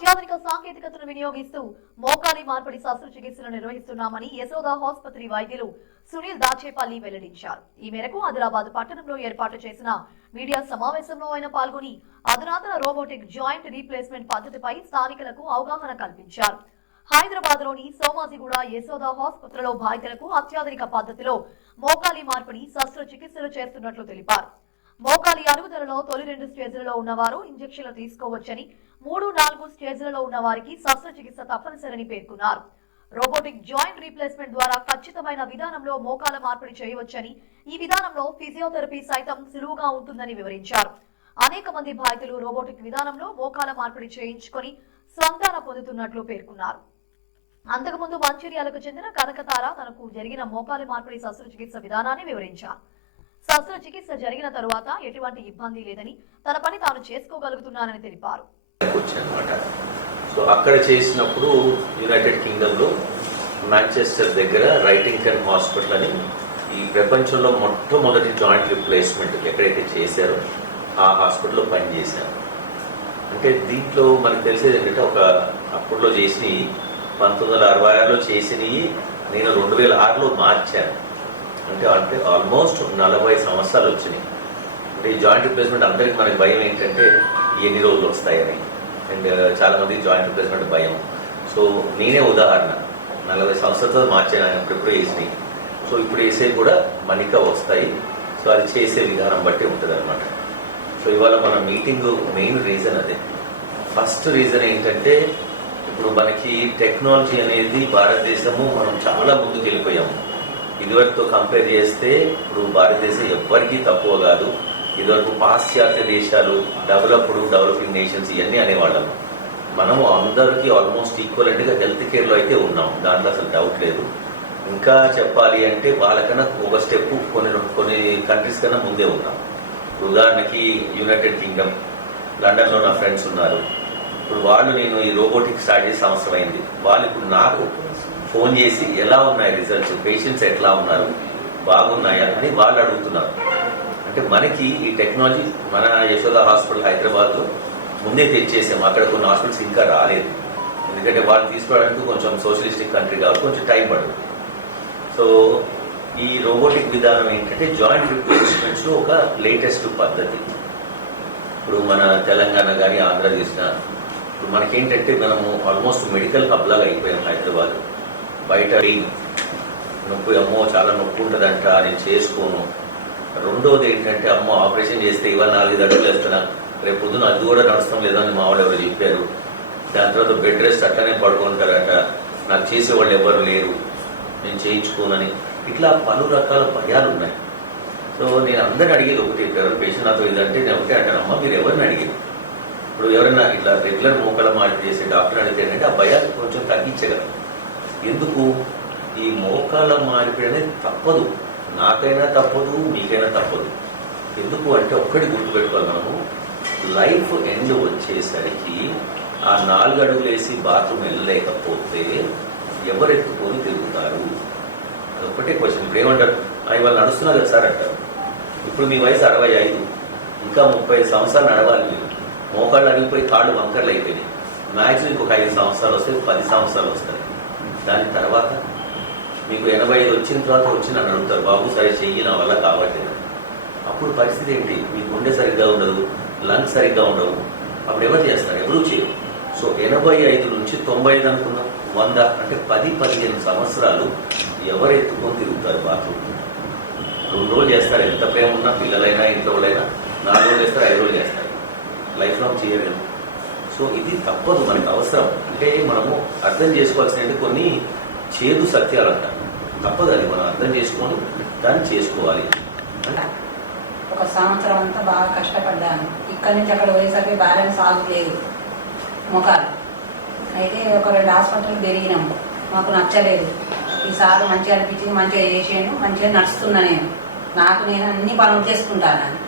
అత్యాధునిక సాంకేతికతను వినియోగిస్తూ మోకాలి మార్పిడి శస్త్రచికిత్సలు నిర్వహిస్తున్నామని యశోద ఆసుపత్రి వైద్యులు సునీల్ దాచేపల్లి వెల్లడించారు. ఈ మేరకు ఆదిలాబాద్ పట్టణంలో ఏర్పాటు చేసిన మీడియా సమావేశంలో ఆయన పాల్గొని అధునాతన రోబోటిక్ జాయింట్ రీప్లేస్మెంట్ పద్ధతిపై స్థానికులకు అవగాహన కల్పించారు. హైదరాబాద్లోని సోమాజిగూడ యశోద ఆసుపత్రిలో బాధితులకు అత్యాధునిక పద్ధతిలో మోకాలి మార్పిడి శస్త్రచికిత్సలు చేస్తున్నట్లు తెలిపారు. మోకాలి అరుగుదలలో తొలి రెండు స్టేజ్లలో ఉన్నవారు ఇంజక్షన్లు తీసుకోవచ్చని మూడు నాలుగు స్టేజ్లలో ఉన్న వారికి శస్త్రచికిత్స తప్పనిసరని పేర్కొన్నారు. రోబోటిక్ జాయింట్ రీప్లేస్మెంట్ ద్వారా ఖచ్చితమైన విధానంలో మోకాల మార్పిడి చేయవచ్చని ఈ విధానంలో ఫిజియోథెరపీ సైతం సులువుగా ఉంటుందని వివరించారు. అనేక మంది బాధితులు రోబోటిక్ విధానంలో మోకాల మార్పిడి చేయించుకొని సంతాన పొందుతున్నట్లు పేర్కొన్నారు. అంతకుముందు మంచిర్యాలకు చెందిన కనకతార తనకు జరిగిన మోకాలి మార్పిడి శస్త్రచికిత్స విధానాన్ని వివరించారు. శస్త్రచికిత్స జరిగిన తరువాత ఎటువంటి ఇబ్బంది లేదని తన పని తాను చేసుకోగలుగుతున్నానని తెలిపారు. వచ్చాయన్నమాట. సో అక్కడ చేసినప్పుడు యునైటెడ్ కింగ్డమ్లో మాంచెస్టర్ దగ్గర రైటింగ్టన్ హాస్పిటల్ అని ఈ ప్రపంచంలో మొట్టమొదటి జాయింట్ రిప్లేస్మెంట్ ఎక్కడైతే చేశారో ఆ హాస్పిటల్లో పనిచేశాను అంటే దీంట్లో మనకు తెలిసేది ఏంటంటే ఒక అప్పుడులో చేసినవి పంతొమ్మిది వందల అరవై ఆరులో చేసినవి నేను రెండు వేల ఆరులో మార్చాను. అంటే అంటే ఆల్మోస్ట్ నలభై సంవత్సరాలు వచ్చినాయి. అంటే ఈ జాయింట్ రిప్లేస్మెంట్ అందరికి మనకి భయం ఏంటంటే ఎన్ని రోజులు వస్తాయని. అండ్ uh, చాలా మంది జాయింట్ రిప్లేస్మెంట్ భయం. సో నేనే ఉదాహరణ. నలభై సంవత్సరాలతో మార్చాను ఆయన ఇప్పుడు వేసినాయి సో ఇప్పుడు వేసే కూడా మణిక వస్తాయి. సో అది చేసే విధానం బట్టి ఉంటుంది అనమాట సో ఇవాళ మన మీటింగ్ మెయిన్ రీజన్ అదే. ఫస్ట్ రీజన్ ఏంటంటే ఇప్పుడు మనకి టెక్నాలజీ అనేది భారతదేశము మనం చాలా ముందుకు వెళ్ళిపోయాము. ఇదివరకుతో కంపేర్ చేస్తే ఇప్పుడు భారతదేశం ఎవ్వరికీ తక్కువ కాదు. ఇదివరకు పాశ్చాత్య దేశాలు డెవలప్డ్ డెవలపింగ్ నేషన్స్ ఇవన్నీ అనేవాళ్ళం. మనము అందరికీ ఆల్మోస్ట్ ఈక్వలెంట్గా హెల్త్ కేర్లో అయితే ఉన్నాం. దాంట్లో అసలు డౌట్ లేదు. ఇంకా చెప్పాలి అంటే వాళ్ళకన్నా ఒక స్టెప్ కొన్ని కొన్ని కంట్రీస్ కన్నా ముందే ఉన్నాం. ఉదాహరణకి యునైటెడ్ కింగ్డమ్ లండన్లో నా ఫ్రెండ్స్ ఉన్నారు. ఇప్పుడు వాళ్ళు నేను ఈ రోబోటిక్ స్టార్ట్ చేసే అవసరం అయింది. వాళ్ళు ఇప్పుడు నాకు ఫోన్ చేసి ఎలా ఉన్నాయి రిజల్ట్స్ పేషెంట్స్ ఎట్లా ఉన్నారు బాగున్నాయా అని వాళ్ళు అడుగుతున్నారు. అంటే మనకి ఈ టెక్నాలజీ మన యశోద హాస్పిటల్ హైదరాబాద్ ముందే తెచ్చేసాము అక్కడ కొన్ని హాస్పిటల్స్ ఇంకా రాలేదు. ఎందుకంటే వాళ్ళు తీసుకోవడానికి కొంచెం సోషలిస్టిక్ కంట్రీ కాబట్టి కొంచెం టైం పడుతుంది. సో ఈ రోబోటిక్ విధానం ఏంటంటే జాయింట్ రిప్లేస్మెంట్స్ ఒక లేటెస్ట్ పద్ధతి. ఇప్పుడు మన తెలంగాణ కానీ ఆంధ్ర ఇప్పుడు మనకేంటంటే మనము ఆల్మోస్ట్ మెడికల్ హబ్ లాగా అయిపోయాం హైదరాబాద్ బయట నొప్పి అమ్మో చాలా నొప్పి ఉంటుందంట నేను చేసుకోను. రెండోది ఏంటంటే అమ్మ ఆపరేషన్ చేస్తే ఇవాళ నాలుగు అడుగులు వేస్తున్నా. రేపు పొద్దున అది కూడా నడుస్తాం లేదని మా వాళ్ళు ఎవరు చెప్పారు. దాని తర్వాత బెడ్ రెస్ట్ అట్లనే పడుకుంటారట. నాకు చేసేవాళ్ళు ఎవరు లేరు. నేను చేయించుకోనని. ఇట్లా పలు రకాల భయాలు ఉన్నాయి. సో నేను అందరిని అడిగేది ఒకటి ఎవరు పేషెంట్ నాతో ఇదంటే నేను ఒకటే అంటాను. అమ్మ మీరు ఎవరిని అడిగారు ఇప్పుడు ఎవరైనా ఇట్లా రెగ్యులర్ మోకల మాట చేసే డాక్టర్ అడిగితే ఏంటంటే ఆ భయాలు కొంచెం తగ్గించగలరు. ఎందుకు? ఈ మోకాల మార్పిడి అనేది తప్పదు. నాకైనా తప్పదు మీకైనా తప్పదు. ఎందుకు అంటే ఒక్కటి గుర్తుపెట్టుకోవాలి లైఫ్ ఎండ్ వచ్చేసరికి ఆ నాలుగు అడుగులు వేసి బాత్రూమ్ వెళ్ళలేకపోతే ఎవరు ఎత్తుకొని తిరుగుతారు? అదొక్కటే క్వశ్చన్ ఇప్పుడు ఏమంటారు? ఆయన ఇవాళ నడుస్తున్నారు కదా సార్ అంటారు. ఇప్పుడు మీ వయసు అరవై ఐదు. ఇంకా ముప్పై సంవత్సరాలు నడవాలి మీరు. మోకాళ్ళు అరిగిపోయి కాళ్ళు వంకర్లు అయిపోయినాయి. మ్యాక్సిమం ఇంకొక ఐదు సంవత్సరాలు వస్తే పది సంవత్సరాలు వస్తాయి. దాని తర్వాత మీకు ఎనభై ఐదు వచ్చిన తర్వాత వచ్చి నన్ను అడుగుతారు బాబు సరే చెయ్యి నా వల్ల కాబట్టి అప్పుడు పరిస్థితి ఏంటి? మీ గుండె సరిగ్గా ఉండదు లంగ్స్ సరిగ్గా ఉండవు. అప్పుడు ఎవరు చేస్తారు? ఎవరు చేయరు. సో ఎనభై ఐదు నుంచి తొంభై ఐదు అనుకున్నాం వంద అంటే పది పదిహేను సంవత్సరాలు ఎవరు ఎత్తుకొని తిరుగుతారు బాత్రూమ్? రెండు రోజులు చేస్తారు. ఎంత ప్రేమ ఉన్నా పిల్లలైనా ఇంట్లో వాళ్ళైనా నాలుగు రోజులు చేస్తారు ఐదు రోజులు చేస్తారు. లైఫ్ లాంగ్ చేయలేదు సో ఇది తప్పదు మనకు అవసరం. అంటే మనము అర్థం చేసుకోవాల్సిన కొన్ని చేదు సత్యాలు అంటారు. తప్పదు అది మనం అర్థం చేసుకొని దాన్ని చేసుకోవాలి. ఒక సంవత్సరం అంతా బాగా కష్టపడ్డాను. ఇక్కడి నుంచి అక్కడ పోయేసరికి బ్యాలెన్స్ ఆగలేదు ముఖాలు అయితే ఒక రెండు హాస్పిటల్కి పెరిగినాము మాకు నచ్చలేదు. ఈసారి మంచిగా అనిపించింది మంచిగా చేసాను మంచిగా నడుస్తున్నా నేను. నాకు నేను అన్ని పనులు చేసుకుంటాను